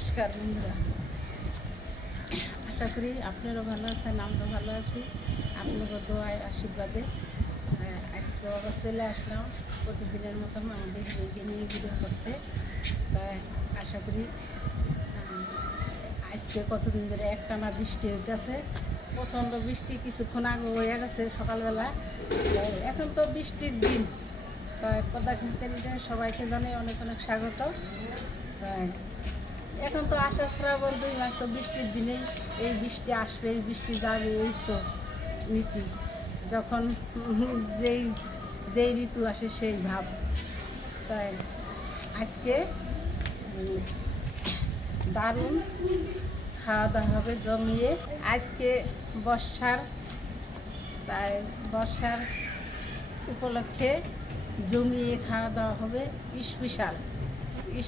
নমস্কার বন্ধুরা, আশা করি আপনারা ভালো আছেন, আমরা ভালো আছি আপনাদের দোয়ায় আশীর্বাদে। আজকে আবার চলে আসলাম প্রতিদিনের মতন আমাদের বইকে নিয়ে ভিডিও করতে। তাই আশা করি আজকে কতদিন ধরে একটানা বৃষ্টি হইতেছে, প্রচণ্ড বৃষ্টি। কিছুক্ষণ আগে হয়ে গেছে সকালবেলা, এখন তো বৃষ্টির দিন। তাই পদ্মা চ্যানেলে সবাইকে জানাই অনেক অনেক স্বাগত। এখন তো আষাঢ় শ্রাবণ 2 মাস, তো বৃষ্টির দিনে এই বৃষ্টি আসবে, এই বৃষ্টি যাবে, এই তো নীতি। যখন যেই ঋতু আসে সেই ভাব। তাই আজকে দারুণ খাওয়া দাওয়া হবে জমিয়ে। আজকে বর্ষার উপলক্ষে জমিয়ে খাওয়া দাওয়া হবে।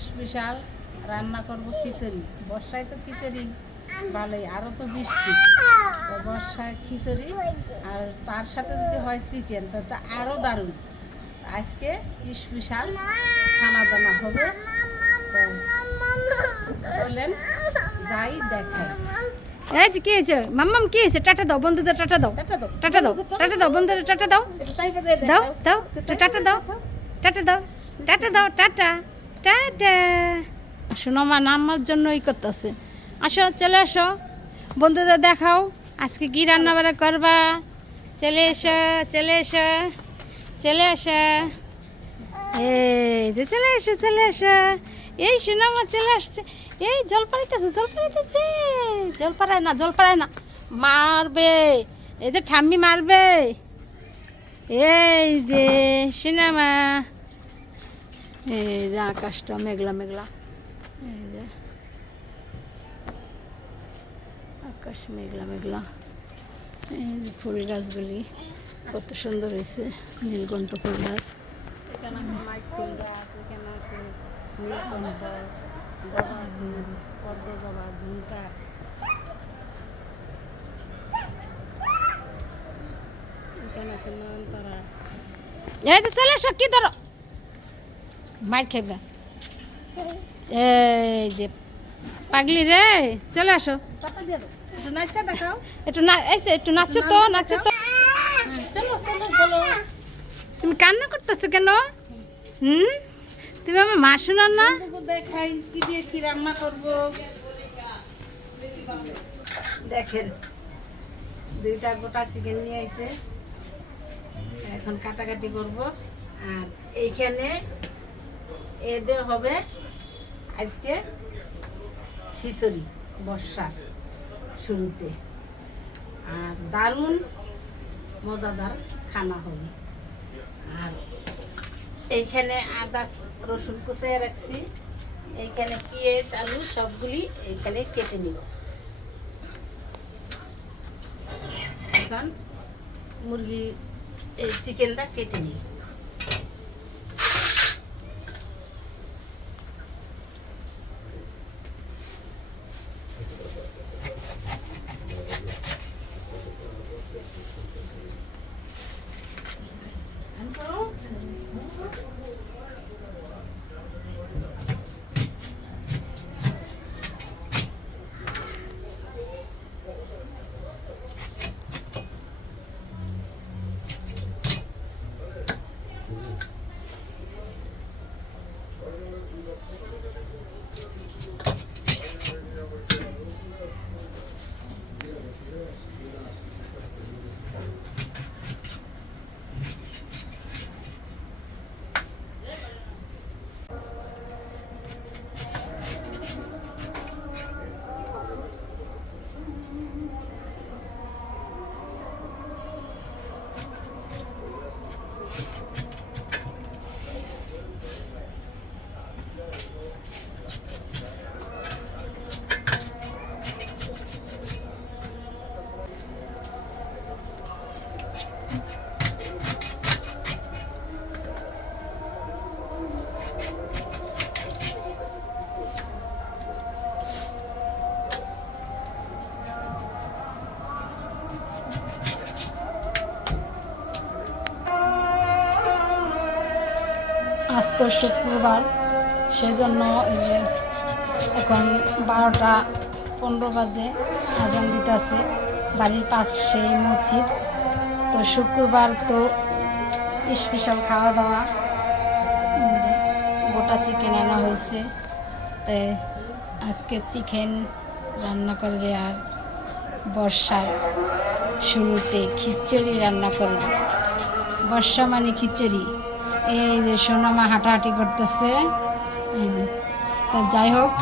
স্পেশাল রান্না করব খিচুড়ি। বর্ষায় তো খিচুড়ি ভালোই, আরও তো বৃষ্টি, তো বর্ষায় খিচুড়ি আর তার সাথে যদি হয় চিকেন তো আরও দারুণ। আজকে স্পেশাল খানা দানা হবে। চলেন যাই দেখাই। এই যে কি হয়েছে মাম্মাম, কি হয়েছে? টাটা দাও বন্ধুদের, টাটা দাও, টাটা দাও, টাটা দাও বন্ধুদের, টাটা দাও, দাও দাও, টাটা দাও, টাটা দাও, টাটা দাও, টাটা টাটা। শোনো মা, নামার জন্য ই করতেছে। আসো, চলে আসো, বন্ধুদের দেখাও আজকে কি রান্না বান্না করবা। চলে এসো, চলে এসো, চলে আসো, এই যে চলে এসো, চলে এসো। এই শোনো মা, চলে আসছে। এই জল পাড়াইতেছে, জল পাড়ায় না, মারবে। এই যে ঠাম্মি মারবে। এই যে সিনেমা, এই যে আকাশটা মেঘলা মেঘলা, এই যে আকাশ মেঘলা মেঘলা। এই যে ফুল গাছগুলি কত সুন্দর হয়েছে, নীলকণ্ঠ ফুল গাছ। এখানে আছে মাইক ফুল গাছ, এখানে আছে নীলকণ্ঠ, জবা ফুল, পদ্ম জবা, ঝুমকা। এখানে আছে নয়নতারা। এই যে চলে এসো, কি ধরো, মার খাইবা। এই যে পাগলি রে, চলে আসো, পাতা দিয়ে দাও, একটু নাচটা দেখাও। একটু নাচো তো, নাচো তো। চলো চলো চলো। তুমি কান্না করতেছো কেন? তুমি আমার মা শোনো না? দেখাই কি দিয়ে কি রান্না করব। দেখেন, 2টা গোটা চিকেন নিয়ে আইছে, এখন কাটাকাটি করব। আর এইখানে এদের হবে আজকে খিচুড়ি বর্ষার শুরুতে, আর দারুণ মজাদার খানা হবে। আর এইখানে আদা রসুন কুচিয়ে রাখছি, এইখানে পেঁয়াজ আলু সবগুলি এইখানে কেটে নিব। এখন মুরগি এই চিকেনটা কেটে নিই। আজ তো শুক্রবার, সেজন্য এখন 12টা 15 বাজে, আজান দিতেছে। বাড়ির পাশেই মসজিদ। তো শুক্রবার তো স্পেশাল খাওয়া দাওয়া, যে গোটা চিকেন আনা হয়েছে, তাই আজকে চিকেন রান্না করবে। আর বর্ষার শুরুতে খিচুড়ি রান্না করবে। বর্ষা মানে খিচুড়ি। এই যে সোনামা হাঁটাহাঁটি করতেছে, এই যে। তা যাই হোক,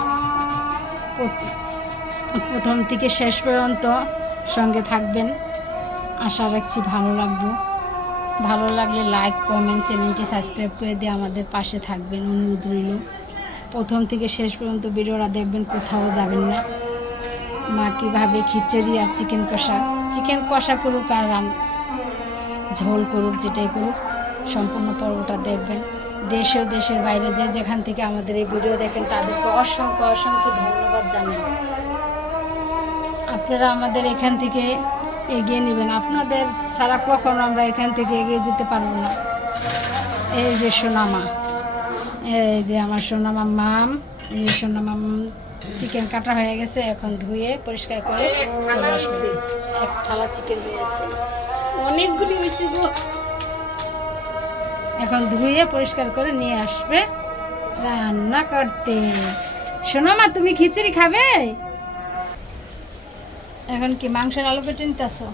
প্রথম থেকে শেষ পর্যন্ত সঙ্গে থাকবেন, আশা রাখছি ভালো লাগবে। ভালো লাগলে লাইক, কমেন্ট, চ্যানেলটি সাবস্ক্রাইব করে দিয়ে আমাদের পাশে থাকবেন, অনুরোধ রইল। প্রথম থেকে শেষ পর্যন্ত ভিডিওটা দেখবেন, কোথাও যাবেন না। মা কীভাবে খিচুড়ি আর চিকেন কষা করুক আর ঝোল করুক, যেটাই করুক, সম্পূর্ণ পর্বটা দেখবেন। দেশ ও দেশের বাইরে যে যেখান থেকে আমাদের এই ভিডিও দেখেন তাদেরকে অসংখ্য অসংখ্য ধন্যবাদ জানাই। আপনারা আমাদের এখান থেকে এগিয়ে নেবেন। আপনাদের ছাড়া কখনো আমরা এখান থেকে এগিয়ে যেতে পারবো না। এই যে সোনামা, এই যে আমার সোনামা মাম, এই যে সোনামা চিকেন কাটা হয়ে গেছে, এখন ধুয়ে পরিষ্কার করে চলে আসবে। এক থালা চিকেন হয়েছে, অনেকগুলি হয়েছে গো। এখন ধুয়ে পরিষ্কার করে নিয়ে আসবে রান্না করতে। সোনামা, তুমি খিচুড়ি খাবে? এখন কি মাংসের আলু কেটে নিতেছো?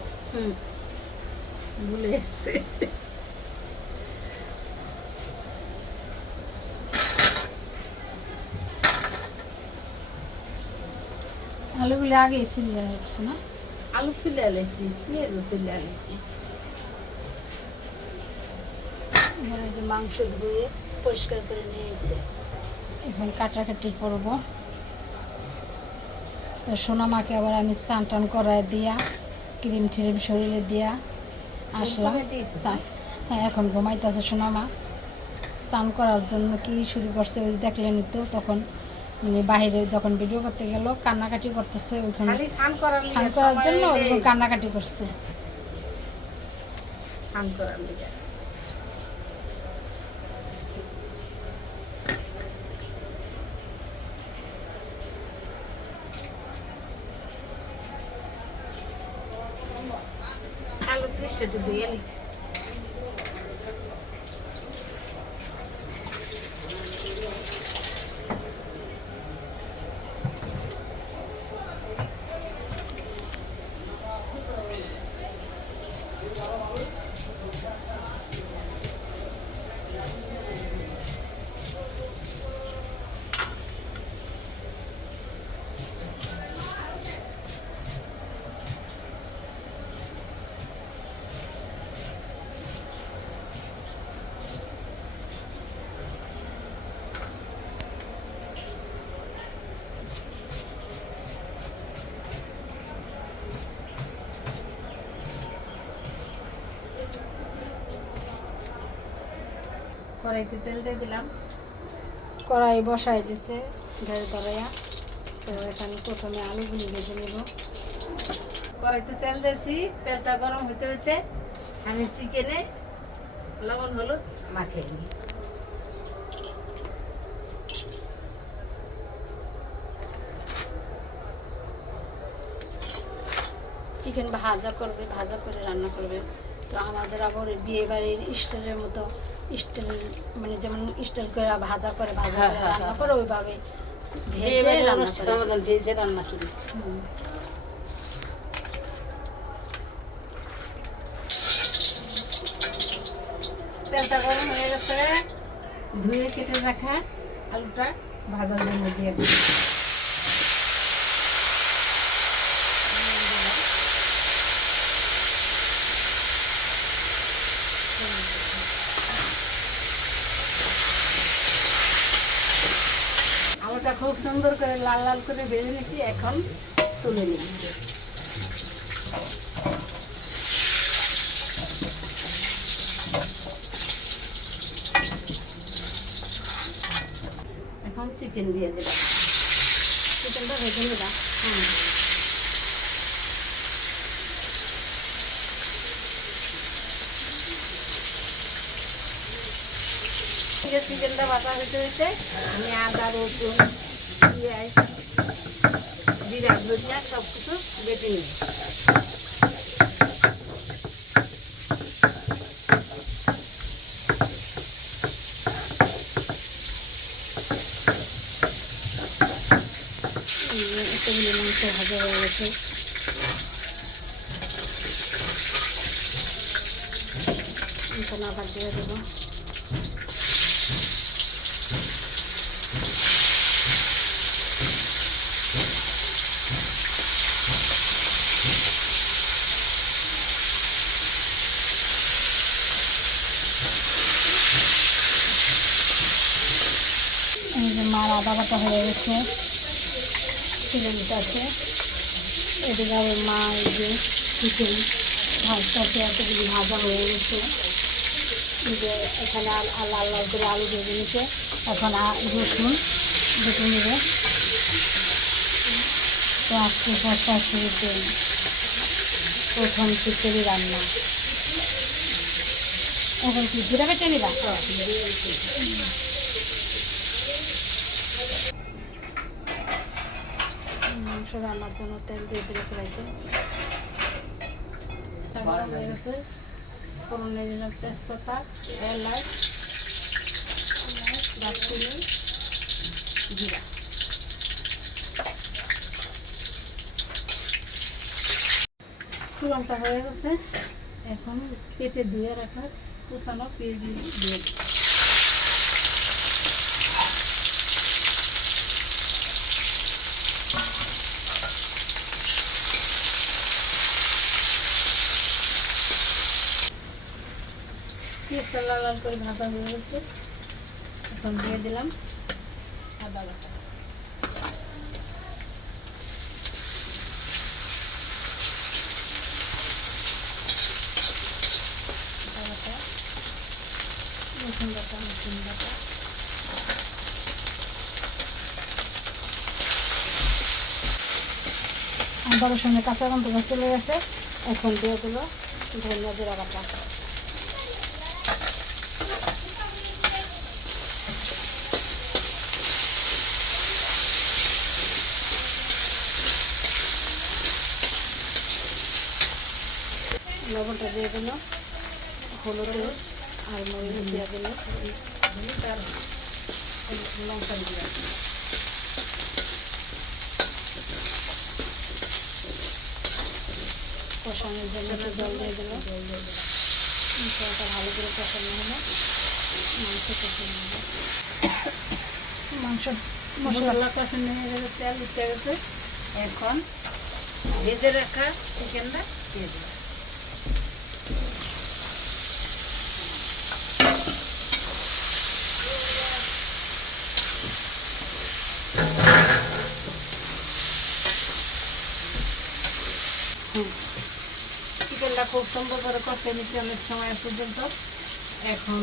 ভুলে গেছে। আলুগুলি আগে ছিলে হচ্ছে না? আলু ছিলে আলেছি, পেঁয়াজও ছিলে আলেছি। এখানে যে মাংস ধুয়ে পরিষ্কার করে নিয়ে এসে এখন কাটাকাটি করবো। সোনামাকে আবার আমি স্নান টান করায় দিয়া, ক্রিম ট্রিম শরীরে দিয়া আসলাম। হ্যাঁ, এখন ঘুমাইতেছে সোনামা। স্নান করার জন্য কি শুরু করছে ওই দেখলেন তো, তখন মানে বাইরে যখন ভিডিও করতে গেল কান্নাকাটি করতেছে, ওইখানে স্নান করার জন্য ওইরকম কান্নাকাটি করছে। স্নান করার লিগে আলু পেস্টটা দিয়ে এলি। কড়াইতে তেল দিয়ে দিলাম। কড়াই বসাই দিছে ঘরে কড়াইয়া। তো এখানে প্রথমে আলুগুলি ভেজে নেব। কড়াইতে তেল দিয়েছি, তেলটা গরম হইতে হইতে আমি চিকেনে লবণ হলুদ মাখিয়ে নিই। চিকেন ভাজা করবে, ভাজা করে রান্না করবে। তো আমাদের আবার বিয়ে বাড়ির স্টাইলের মতো, স্টাইল মানে যেমন স্টাইল করে ভাজা করে রান্না করে, ওইভাবে ভেজে রান্না করে। ভেজে রান্না করি। তেলটা গরম হয়ে গেছে, ধুয়ে কেটে রাখা আলুটা ভাজার জন্য দিয়ে দিই। আলুটা খুব সুন্দর করে লাল লাল করে ভেজে নিচ্ছি, এখন তুলে নিচ্ছি। এখন চিকেন দিয়ে দিলাম। চিকেনটা ভেজে নিলাম। চিকেনটা ভাজা হইতে হইতে আমি আদা রসুন পেঁয়াজ জিরা ধনিয়া সব কিছু বেটে নিই। এতগুলো মাংস ভাজা হয়ে গেছে। এখন আবার দিয়ে দেবো এই যে মার আদা বাটা হয়ে গেছে, তুলে নিতে আছে। এদিকে আবার মা এই যে চিকেন ভাজতে এতগুলি ভাজা হয়ে গেছে। যে এখানে লাল লাল করে আলু দিয়ে দিয়েছে। এখন রসুন বেটে নেবে। তো আজকে সস্তা শুরুতে প্রথম খিচুড়ি রান্না। এখন কি জিরা বেটে নিবা? মাংস রান্নার জন্য তেল দিয়ে দিলে ফেলাইছে। হয়ে গেছে, ফোড়নে দিলাম তেজপাতা, এলাচ, দারচিনি, জিরা। ফোড়নটা হয়ে গেছে। এখন কেটে ধুয়ে রাখা কুচানো পেঁয়াজ দিয়ে দিই। পেঁয়াজটা লাল লাল করে ভাজা হয়ে গেছে। এখন দিয়ে দিলাম আদা বাটা। রসুন বাটা আদা রসুনের কাঁচা গন্ধ চলে গেছে। এখন দিয়ে দিল ধনিয়া জিরা বাটা। লবণটা দিয়ে দিল, হলুদ আর মরিচ দিয়ে দিল, আর লঙ্কা দিয়ে দিল। কষানোর জন্য জল দিয়ে দিল। মশলাটা ভালো করে কষানো হলো। মাংস কষানো হলো। মশলা কষানো হয়ে গেলে তেল উঠে গেছে। এখন ভেজে রাখা চিকেনটা দিয়ে দিল। চিকেনটা খুব সুন্দর করে কষে নিচ্ছে অনেক সময় পর্যন্ত। এখন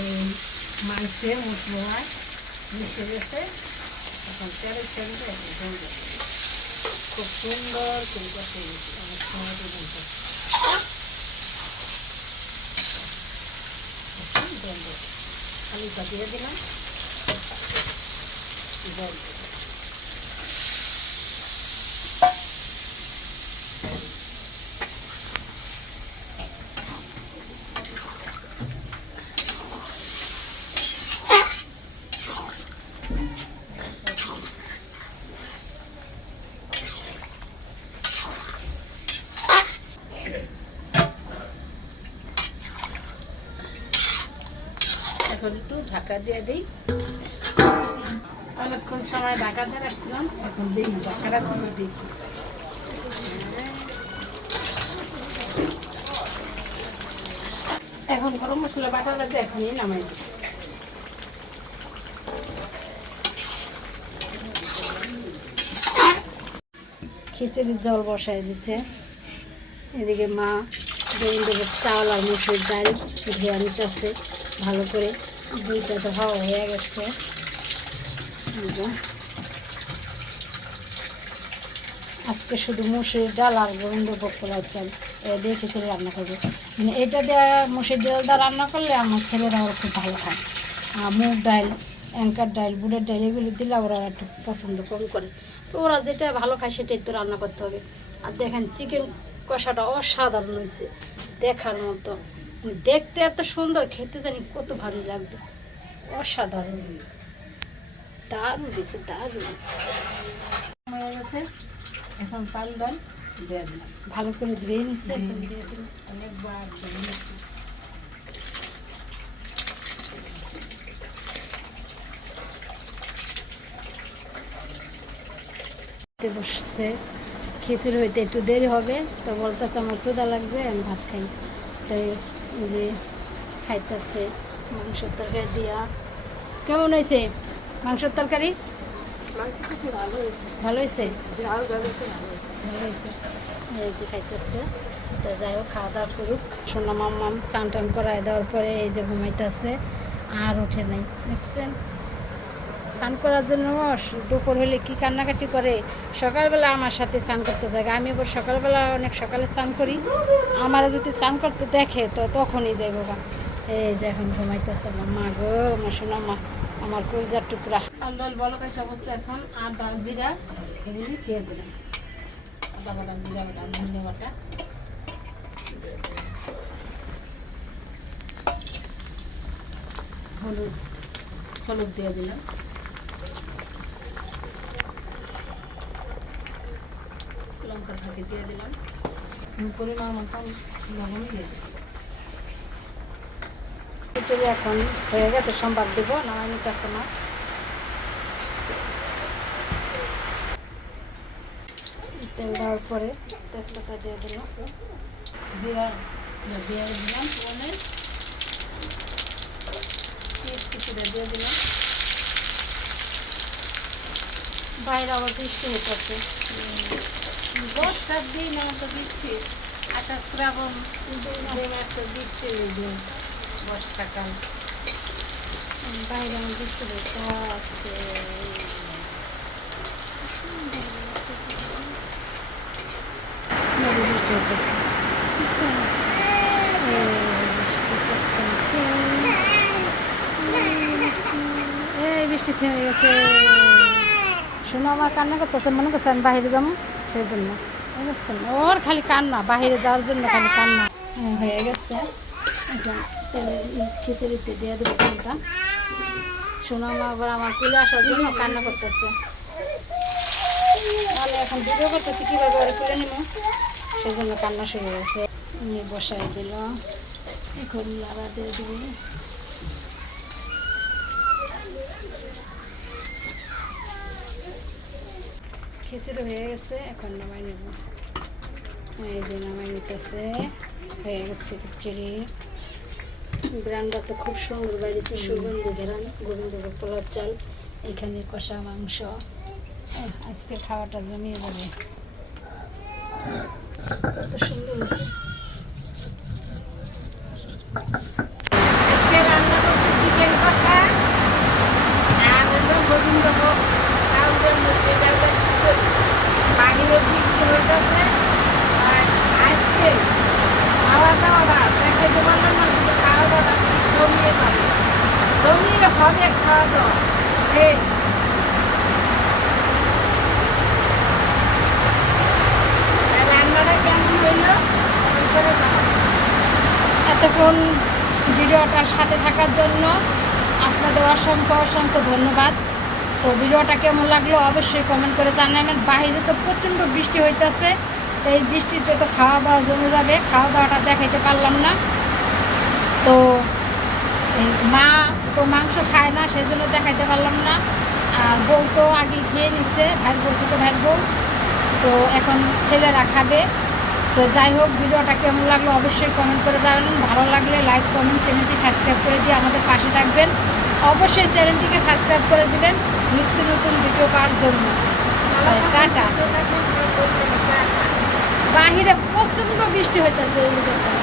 এই মাংসে মশলায় মিশে গেছে। এখন তেলের তেলটা এখন ঢেলে দেবে। খুব সুন্দর করে কষে নিচ্ছে অনেক সময় পর্যন্ত। আলুটা দিয়ে দিলাম, জল দিলাম। এখন একটু ঢাকা দিয়ে দিই। অনেকক্ষণ সময় ঢাকা দিয়ে রাখছিলাম। এখন দিই ঢাকাটা তুলে দিচ্ছি। এখন গরম মশলা বাটা লাগবে, এখনই নামাই দিই। খিচুড়ির জল বসাই দিছে। এদিকে মা গোবিন্দভোগ চাল আর মুসুর ডাল ধুয়ে নিতেছে ভালো করে। দুইটা তো হওয়া হয়ে গেছে। আজকে শুধু মুসুর ডাল আর গোবিন্দভোগ পোলাও চাল দিয়ে খিচুড়ি রান্না করবো। মানে এটা দিয়ে মুসুর ডাল দিয়ে রান্না করলে আমার ছেলেরা খুব ভালো খায়। মুগ ডাল অ্যাঙ্কার ডাল, বুটের ডাল এগুলো দিলে ওরা একটু পছন্দ কম করে। তো ওরা যেটা ভালো খায় সেটাই তো রান্না করতে হবে। আর দেখেন চিকেন কষাটা অসাধারণ হয়েছে, দেখার মতো, দেখতে এত সুন্দর, খেতে জানি কত ভালো লাগবে, অসাধারণ, দারুণ দিয়েছে, দারুণ। হয়ে গেছে, এখন চাল ডাল দিয়ে দিলাম। ভালো করে ধুয়ে নিচ্ছে, এখন দিয়ে দিলাম। অনেকবার ধুয়ে নিচ্ছি। বসছে, খিচুড়ি হইতে একটু দেরি হবে, তো বলতেছে আমার ক্ষুধা লাগবে, আমি ভাত খাই। তাই এই যে খাইতেছে মাংসের তরকারি দিয়া। কেমন হয়েছে মাংসের তরকারি? ভালো হয়েছে, ভালো হয়েছে, ঝাল ঝাল হয়েছে, ভালো হয়েছে। ভালো হয়েছে। এই যে খাইতেছে। তো যাই হোক, খাওয়া দাওয়া করুক। সোনা মাম্মাম চান টান করাই দেওয়ার পরে এই যে ঘুমাইতেছে, আর ওঠে নাই, দেখছেন? স্নান করার জন্য দুপুর হলে কি কান্নাকাটি করে। সকালবেলা আমার সাথে স্নান করতে যায়, আমি আবার সকালবেলা অনেক সকালে স্নান করি, আমার যদি স্নান করতে দেখে তো তখনই যাই বাবা। এই যে এখন ঘুমাইতেছে আমার মা গো, আমার সোনা মা, আমার কলজার টুকরা। চাল ডাল বলো কাছে অবস্থা, এখন আদা জিরা এগুলি দিয়ে দিলাম। আদা বাটা, জিরা বাটা, ধনে বাটা, হলুদ হলুদ দিয়ে দিলাম, লঙ্কার ফাঁকি দিয়ে দিলাম, পরিমাণ মতন লবণ দিয়ে দিলাম। খিচুড়ি এখন হয়ে গেছে, সোমবার দেব, নামাই নিতেছে না। তেল দেওয়ার পরে তেজপাতা দিয়ে দিলাম, জিরা দিয়ে দিলাম, ফোড়নের কিছুটা দিয়ে দিলাম। বাইরে আবার বৃষ্টি হইতেছে। বর্ষার দিন আমাদের বৃষ্টি, আকাশ শ্রাবণ একটা বৃষ্টি দিন, বর্ষাকাল। বাইরে আমার বৃষ্টি হইতেছে। বৃষ্টি হইতেছে, এই বৃষ্টি থেমে গেছে। শোনো, আমার কান্না করতেছে, মনে করছে আমি বাইরে যাবো, সেই জন্য বুঝছেন, ওর খালি কান্না, বাইরে যাওয়ার জন্য খালি কান্না। হয়ে গেছে, এখন খিচুড়িতে দিয়ে দেবো তেলটা। শোনো, আবার আমার কুলে আসার জন্য কান্না করতেছে, তাহলে এখন ভিডিও করতেছি কীভাবে ওরা তুলে নেব, সেই জন্য কান্না শুরু হয়েছে। নিয়ে বসাই দিল, এখন লাড়া দিয়ে দেবো। খিচুড়ি হয়ে গেছে, এখন নামাই নেব। এই যে নামাই নিতেছে, হয়ে গেছে খিচুড়ি। ব্রান্ডটা তো খুব সুন্দর বাইরেছে, সুগন্ধি ঘেরান, গোবিন্দভোগ পোলার চাল, এখানে কষা মাংস। আজকে খাওয়াটা জমিয়ে যাবে, কত সুন্দর হয়েছে। রান্না করছি চিকেন কষা, আর হলো গোবিন্দভোগ চাউলের মধ্যে চাউলের খিচুড়ি। বাহিরে বৃষ্টি হইতেছে, আর আজকে খাওয়া দাওয়াটা দেখাইতে পারলাম না, কিন্তু খাওয়া দাওয়াটা জমিয়ে পাবে, জমিয়ে হবে খাওয়া দাওয়া সেই। রান্নাটা কেমন হইল করে জানাবেন। এতক্ষণ ভিডিওটার সাথে থাকার জন্য আপনাদের অসংখ্য অসংখ্য ধন্যবাদ। তো ভিডিওটা কেমন লাগলো অবশ্যই কমেন্ট করে জানাবেন। বাইরে তো প্রচণ্ড বৃষ্টি হইতেছে, তো এই বৃষ্টিতে তো খাওয়া দাওয়া জমে যাবে, খাওয়া দাওয়াটা দেখাইতে পারলাম না। তো এই মা তো মাংস খায় না, সেজন্য দেখাইতে পারলাম না। আর বউ তো আগে খেয়ে নিচ্ছে, ভাই বলছে তো ভাই বউ, তো এখন ছেলেরা খাবে। তো যাই হোক, ভিডিওটা কেমন লাগলো অবশ্যই কমেন্ট করে জানাবেন। ভালো লাগলে লাইক, কমেন্ট, চ্যানেলটি সাবস্ক্রাইব করে দিয়ে আমাদের পাশে থাকবেন। অবশ্যই চ্যানেলটিকে সাবস্ক্রাইব করে দিবেন নিত্য নতুন ভিডিও পাওয়ার জন্য। টাটা। বাহিরে প্রচণ্ড বৃষ্টি হইতেছে, এই যে দেখুন।